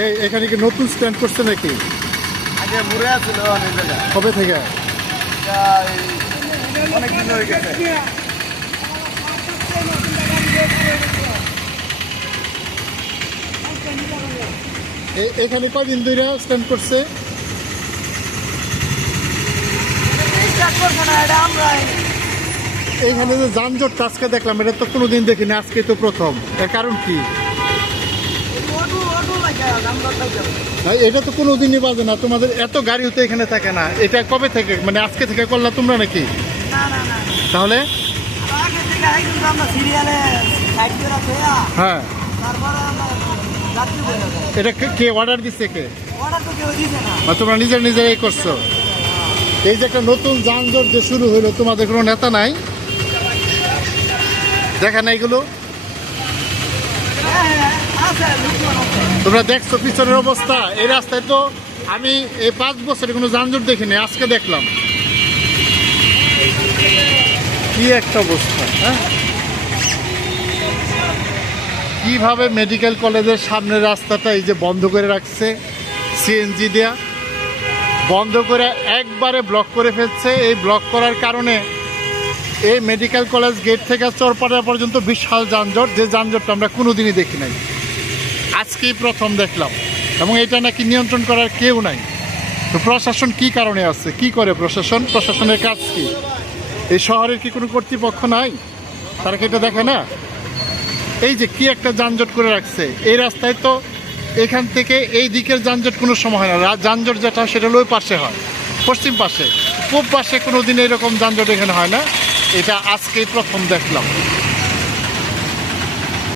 এই এখানে কি নতুন স্ট্যান্ড করছে নাকি? আগে ঘুরে আছিল অনেক জায়গা কবে থেকে? অনেক দিন হয়ে গেছে। এখানে কয়দিন ধরে স্ট্যান্ড করছে? এইখানে যে যানজট আজকে দেখলাম এটা তো কোনোদিন দেখিনি আজকে তো প্রথম। এর কারণ কি? ভাই, এটা তো কোনো কোনোদিনই বাজে না। তোমাদের এত গাড়ি হতে এখানে থাকে না। এটা কবে থেকে? মানে আজকে থেকে করলা তোমরা নাকি? তাহলে? হ্যাঁ। এটা কে- অর্ডার দিচ্ছে কে? বা তোমরা নিজের নিজেরাই করছ। এই যে একটা নতুন যানজট যে শুরু হলো তোমাদের কোনো নেতা নাই? দেখা নাই এগুলো? তোমরা দেখছ পিছনের অবস্থা। এই রাস্তায় তো আমি এই পাঁচ বছরে কোনো যানজট দেখিনি, আজকে দেখলাম। কি একটা অবস্থা হ্যাঁ? কীভাবে মেডিকেল কলেজের সামনের রাস্তাটা এই যে বন্ধ করে রাখছে সিএনজি দেয়া, বন্ধ করে একবারে ব্লক করে ফেলছে। এই ব্লক করার কারণে এই মেডিকেল কলেজ গেট থেকে চরপাড়া পর্যন্ত বিশাল যানজট। যে যানজটটা আমরা কোনোদিনই দেখি নাই। আজকেই প্রথম দেখলাম। এবং এটা নাকি নিয়ন্ত্রণ করার কেউ নাই। তো প্রশাসন কি কারণে আছে? কি করে প্রশাসন? প্রশাসনের কাজ কি? এই শহরের কি কোনো কর্তৃপক্ষ নাই? তারা কি এটা দেখে না? এই যে কি একটা যানজট করে রাখছে, এই রাস্তায় তো এখান থেকে এই দিকের যানজট কোনো সময় হয় না। যানজট যেটা, সেটা ওই পাশে হয়, পশ্চিম পাশে। পূব পাশে কোনো দিন এরকম যানজট এখানে হয় না। এটা আজকেই প্রথম দেখলাম।